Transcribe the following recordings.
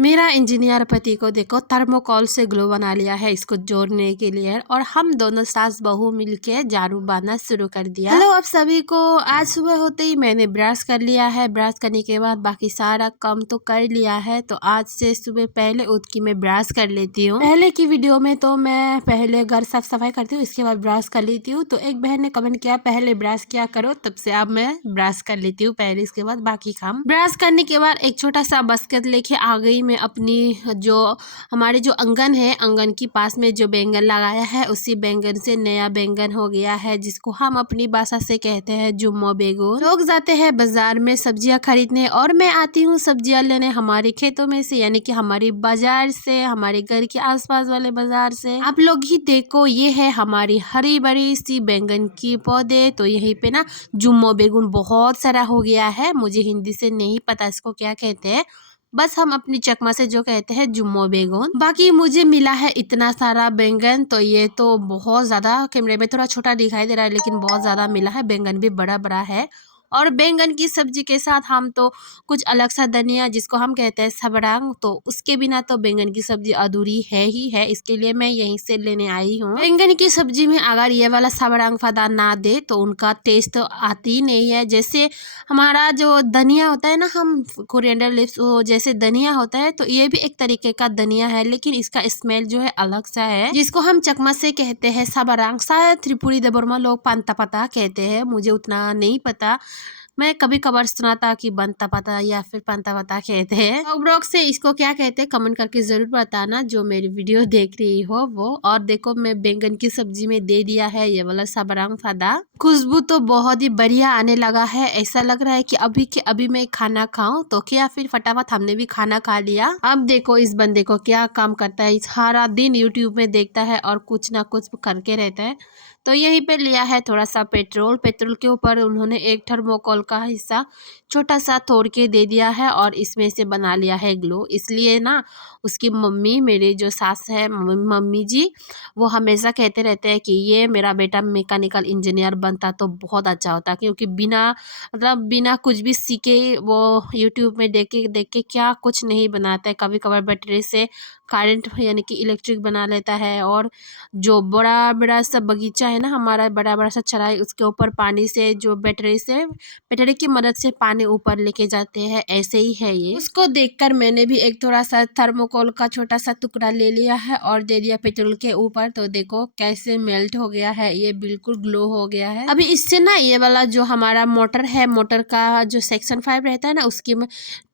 मेरा इंजीनियर पति को देखो थर्मोकोल से ग्लू बना लिया है इसको जोड़ने के लिए, और हम दोनों सास बहू मिलके झाड़ू बांधना शुरू कर दिया। हेलो आप सभी को। आज सुबह होते ही मैंने ब्रश कर लिया है। ब्रश करने के बाद बाकी सारा काम तो कर लिया है, तो आज से सुबह पहले उठ के मैं ब्रश कर लेती हूँ। पहले की वीडियो में तो मैं पहले घर साफ सफाई करती हूँ, इसके बाद ब्रश कर लेती हूँ। तो एक बहन ने कमेंट किया पहले ब्रश किया करो, तब से अब मैं ब्रश कर लेती हूँ पहले, इसके बाद बाकी काम। ब्रश करने के बाद एक छोटा सा बास्केट लेके आ गई मैं अपनी जो हमारे जो आंगन है, आंगन के पास में जो बैंगन लगाया है उसी बैंगन से नया बैंगन हो गया है, जिसको हम अपनी भाषा से कहते हैं जुम्मो बेगुन। लोग जाते हैं बाजार में सब्जियां खरीदने और मैं आती हूँ सब्जियां लेने हमारे खेतों में से, यानी कि हमारी बाजार से, हमारे घर के आसपास वाले बाजार से। आप लोग ही देखो, ये है हमारी हरी भरी सी बैंगन की पौधे। तो यहीं पे ना जुम्मो बेगुन बहुत सारा हो गया है, मुझे हिंदी से नहीं पता इसको क्या कहते हैं, बस हम अपनी चकमा से जो कहते हैं जुम्मो बेगुन। बाकी मुझे मिला है इतना सारा बैंगन, तो ये तो बहुत ज़्यादा, कैमरे में थोड़ा छोटा दिखाई दे रहा है लेकिन बहुत ज़्यादा मिला है। बैंगन भी बड़ा बड़ा है। और बैंगन की सब्जी के साथ हम तो कुछ अलग सा धनिया जिसको हम कहते हैं सबरांग, तो उसके बिना तो बैंगन की सब्जी अधूरी है ही है, इसके लिए मैं यहीं से लेने आई हूँ। बैंगन की सब्जी में अगर ये वाला सबरांग फदा ना दे तो उनका टेस्ट तो आती ही नहीं है। जैसे हमारा जो धनिया होता है ना, हम कोरिएंडर लीव्स वो जैसे धनिया होता है, तो ये भी एक तरीके का धनिया है, लेकिन इसका स्मेल जो है अलग सा है, जिसको हम चकमा से कहते हैं सबरांग। शायद त्रिपुरी देबरमा लोग पांता पता कहते हैं, मुझे उतना नहीं पता। मैं कभी कभार सुना था कि बनता पता या फिर पंता पता कहते हैं। ब्लॉग से इसको क्या कहते हैं कमेंट करके जरूर बताना जो मेरी वीडियो देख रही हो वो। और देखो मैं बैंगन की सब्जी में दे दिया है ये वाला सबरांग फादा। खुशबू तो बहुत ही बढ़िया आने लगा है, ऐसा लग रहा है कि अभी के अभी मैं खाना खाऊं। तो क्या फिर फटाफट हमने भी खाना खा लिया। अब देखो इस बंदे को क्या काम करता है, सारा दिन यूट्यूब में देखता है और कुछ ना कुछ करके रहता है। तो यहीं पे लिया है थोड़ा सा पेट्रोल, पेट्रोल के ऊपर उन्होंने एक थर्मोकोल का हिस्सा छोटा सा तोड़ के दे दिया है और इसमें से बना लिया है ग्लो। इसलिए ना उसकी मम्मी, मेरी जो सास है मम्मी जी, वो हमेशा कहते रहते हैं कि ये मेरा बेटा मैकेनिकल इंजीनियर बनता तो बहुत अच्छा होता, क्योंकि बिना मतलब बिना कुछ भी सीखे वो यूट्यूब में देख के क्या कुछ नहीं बनाता है। कभी कभार बैटरी से करंट यानी कि इलेक्ट्रिक बना लेता है। और जो बड़ा बड़ा सा बगीचा है ना हमारा, बड़ा बड़ा सा चराई, उसके ऊपर पानी से जो बैटरी की मदद से पानी ऊपर लेके जाते हैं, ऐसे ही है ये। उसको देखकर मैंने भी एक थोड़ा सा थर्मोकोल का छोटा सा टुकड़ा ले लिया है और दे दिया पेट्रोल के ऊपर। तो देखो कैसे मेल्ट हो गया है, ये बिल्कुल ग्लो हो गया है। अभी इससे ना ये वाला जो हमारा मोटर है, मोटर का जो सेक्शन 5 रहता है ना, उसकी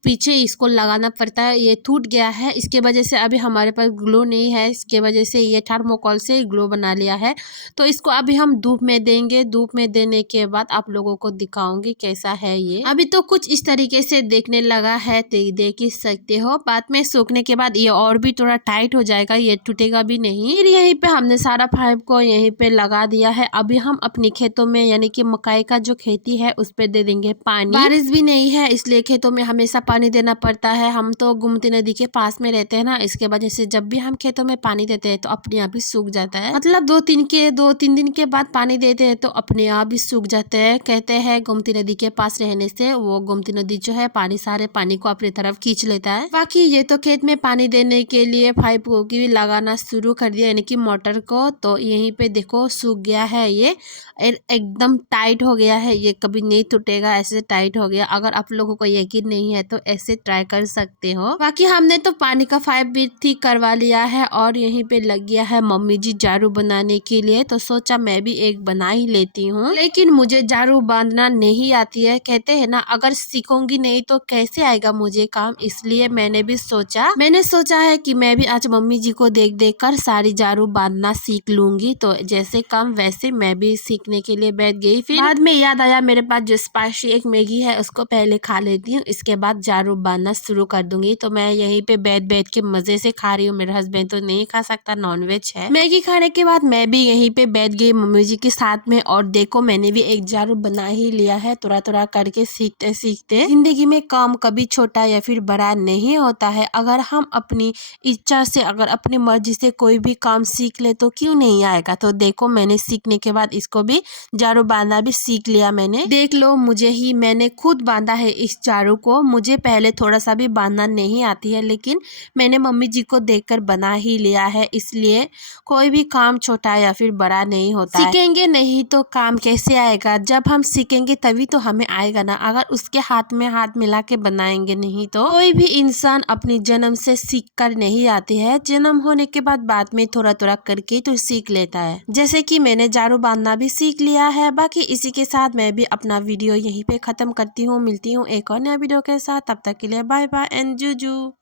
पीछे इसको लगाना पड़ता है, ये टूट गया है, इसके वजह से अभी हमारे पास ग्लो नहीं है, इसके वजह से ये थर्मोकोल से ग्लो बना लिया है। तो इसको अभी हम धूप में देंगे, धूप में देने के बाद आप लोगों को दिखाऊंगी कैसा है ये। अभी तो कुछ इस तरीके से देखने लगा है, तो देख ही सकते हो। बाद में सूखने के बाद ये और भी थोड़ा टाइट हो जाएगा, ये टूटेगा भी नहीं। फिर यहीं पे हमने सारा पाइप को यहीं पे लगा दिया है। अभी हम अपने खेतों में यानी कि मकाई का जो खेती है उस पे दे देंगे पानी। बारिश भी नहीं है इसलिए खेतों में हमेशा पानी देना पड़ता है। हम तो गोमती नदी के पास में रहते हैं ना, इसके वजह से जब भी हम खेतों में पानी देते हैं तो अपने आप ही सूख जाता है। मतलब 2-3 दिन के बाद पानी देते हैं तो अपने आप ही सूख जाते हैं। कहते हैं गोमती नदी के पास रहने से वो गोमती नदी जो है सारे पानी को अपनी तरफ खींच लेता है। बाकी ये तो खेत में पानी देने के लिए पाइप को भी लगाना शुरू कर दिया, यानी कि मोटर को। तो यहीं पे देखो सूख गया है ये, एकदम टाइट हो गया है, ये कभी नहीं टूटेगा, ऐसे टाइट हो गया। अगर आप लोगों को यकीन नहीं है तो ऐसे ट्राई कर सकते हो। बाकी हमने तो पानी का पाइप भी ठीक करवा लिया है और यहीं पे लग गया है मम्मी जी झाड़ू बनाने के लिए। तो सोचा मैं भी एक बना ही लेती हूँ, लेकिन मुझे झाड़ू बांधना नहीं आती है। कहते हैं ना अगर सीखूंगी नहीं तो कैसे आएगा मुझे काम, इसलिए मैंने सोचा है कि मैं भी आज मम्मी जी को देख देख कर सारी झाड़ू बांधना सीख लूंगी। तो जैसे काम वैसे मैं भी सीखने के लिए बैठ गई। फिर बाद में याद आया मेरे पास जो स्पाइसी एक मैगी है उसको पहले खा लेती हूँ, इसके बाद झाड़ू बांधना शुरू कर दूंगी। तो मैं यहीं पे बैठ के मजे से खा रही हूँ, मेरा हस्बैंड तो नहीं खा सकता, नॉनवेज है। मैगी खाने के बाद मैं भी यहीं पे बैठ गई मम्मी जी के साथ में। और देखो मैंने भी एक झाड़ू बना ही लिया है, थोड़ा थोड़ा करके सीखते सीखते। जिंदगी में काम कभी छोटा या फिर बड़ा नहीं होता है। अगर हम अपनी इच्छा से, अगर अपनी मर्जी से कोई भी काम सीख ले तो क्यों नहीं आएगा। तो देखो मैंने सीखने के बाद इसको भी झाड़ू बांधना भी सीख लिया मैंने। देख लो मैंने खुद बांधा है इस झाड़ू को। मुझे मुझे पहले थोड़ा सा भी बांधना नहीं आती है, लेकिन मैंने मम्मी जी को देखकर बना ही लिया है। इसलिए कोई भी काम छोटा या फिर बड़ा नहीं होता है। सीखेंगे नहीं तो काम कैसे आएगा? जब हम सीखेंगे तभी तो हमें आएगा ना। अगर उसके हाथ में हाथ मिला के बनाएंगे नहीं तो कोई भी इंसान अपनी जन्म से सीख कर नहीं आती है। जन्म होने के बाद में थोड़ा थोड़ा करके तो सीख लेता है। जैसे कि मैंने झाड़ू बांधना भी सीख लिया है। बाकी इसी के साथ मैं भी अपना वीडियो यहीं पे खत्म करती हूँ। मिलती हूँ एक और नया वीडियो के साथ, तब तक के लिए बाय बाय एंड जूजू।